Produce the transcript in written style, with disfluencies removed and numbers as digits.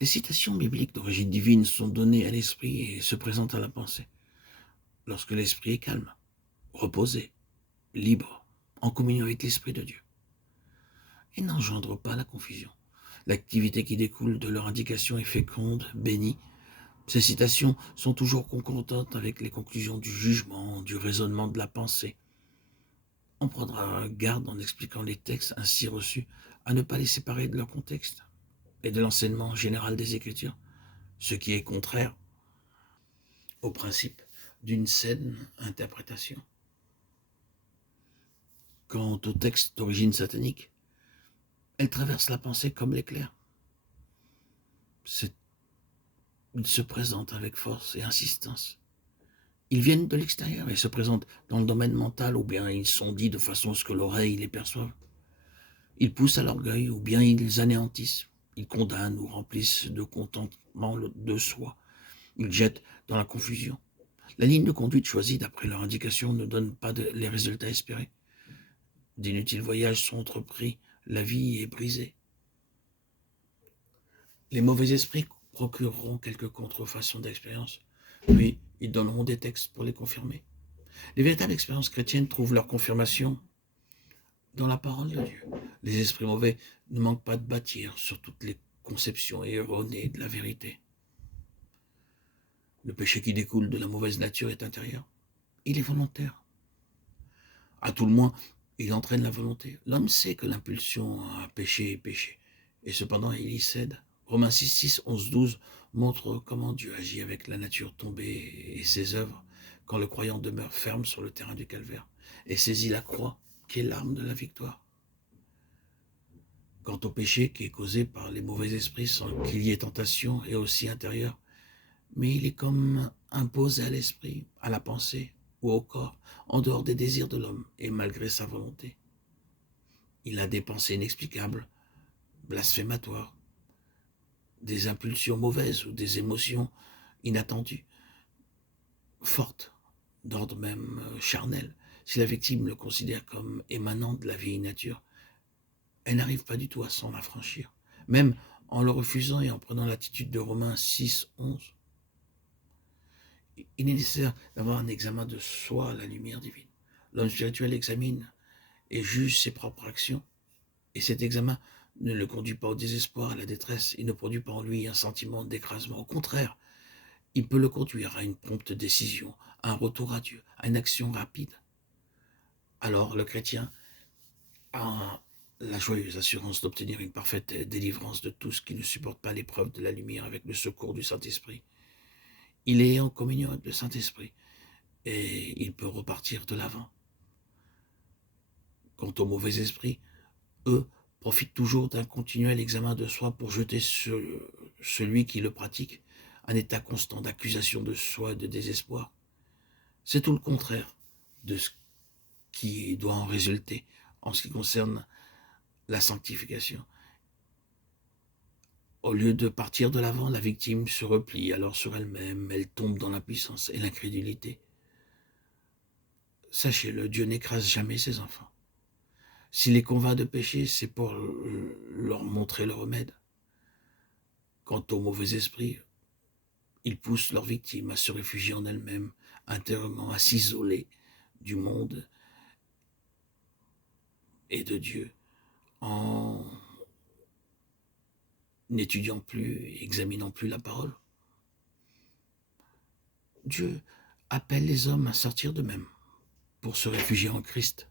Les citations bibliques d'origine divine sont données à l'esprit et se présentent à la pensée. Lorsque l'esprit est calme, reposé, libre, en communion avec l'Esprit de Dieu, et n'engendre pas la confusion. L'activité qui découle de leur indication est féconde, bénie. Ces citations sont toujours concordantes avec les conclusions du jugement, du raisonnement de la pensée. On prendra garde en expliquant les textes ainsi reçus à ne pas les séparer de leur contexte et de l'enseignement général des Écritures, ce qui est contraire au principe d'une saine interprétation. Quant aux textes d'origine satanique, elles traversent la pensée comme l'éclair. Ils se présentent avec force et insistance. Ils viennent de l'extérieur et se présentent dans le domaine mental, ou bien ils sont dits de façon à ce que l'oreille les perçoive. Ils poussent à l'orgueil, ou bien ils anéantissent. Ils condamnent ou remplissent de contentement de soi. Ils jettent dans la confusion. La ligne de conduite choisie d'après leur indication ne donne pas les résultats espérés. D'inutiles voyages sont entrepris, la vie est brisée. Les mauvais esprits procureront quelques contrefaçons d'expérience, puis ils donneront des textes pour les confirmer. Les véritables expériences chrétiennes trouvent leur confirmation dans la parole de Dieu. Les esprits mauvais ne manquent pas de bâtir sur toutes les conceptions erronées de la vérité. Le péché qui découle de la mauvaise nature est intérieur. Il est volontaire. À tout le moins, il entraîne la volonté. L'homme sait que l'impulsion à pécher est péché, et cependant il y cède. Romains 6, 6, 11, 12 montre comment Dieu agit avec la nature tombée et ses œuvres quand le croyant demeure ferme sur le terrain du calvaire et saisit la croix qui est l'arme de la victoire. Quant au péché qui est causé par les mauvais esprits sans qu'il y ait tentation est aussi intérieur, mais il est comme imposé à l'esprit, à la pensée ou au corps, en dehors des désirs de l'homme et malgré sa volonté. Il a des pensées inexplicables, blasphématoires, des impulsions mauvaises ou des émotions inattendues, fortes, d'ordre même charnel. Si la victime le considère comme émanant de la vieille nature, elle n'arrive pas du tout à s'en affranchir, même en le refusant et en prenant l'attitude de Romains 6, 11. Il est nécessaire d'avoir un examen de soi à la lumière divine. L'homme spirituel examine et juge ses propres actions, et cet examen ne le conduit pas au désespoir, à la détresse. Il ne produit pas en lui un sentiment d'écrasement. Au contraire, il peut le conduire à une prompte décision, à un retour à Dieu, à une action rapide. Alors le chrétien a la joyeuse assurance d'obtenir une parfaite délivrance de tout ce qui ne supporte pas l'épreuve de la lumière avec le secours du Saint-Esprit. Il est en communion avec le Saint-Esprit et il peut repartir de l'avant. Quant aux mauvais esprits, eux profitent toujours d'un continuel examen de soi pour jeter sur celui qui le pratique un état constant d'accusation de soi et de désespoir. C'est tout le contraire de ce qui doit en résulter en ce qui concerne la sanctification. Au lieu de partir de l'avant, la victime se replie alors sur elle-même, elle tombe dans l'impuissance et l'incrédulité. Sachez-le, Dieu n'écrase jamais ses enfants. S'il les convainc de pécher, c'est pour leur montrer le remède. Quant aux mauvais esprits, ils poussent leurs victimes à se réfugier en elles-mêmes, intérieurement, à s'isoler du monde et de Dieu, en n'étudiant plus, examinant plus la parole. Dieu appelle les hommes à sortir d'eux-mêmes pour se réfugier en Christ.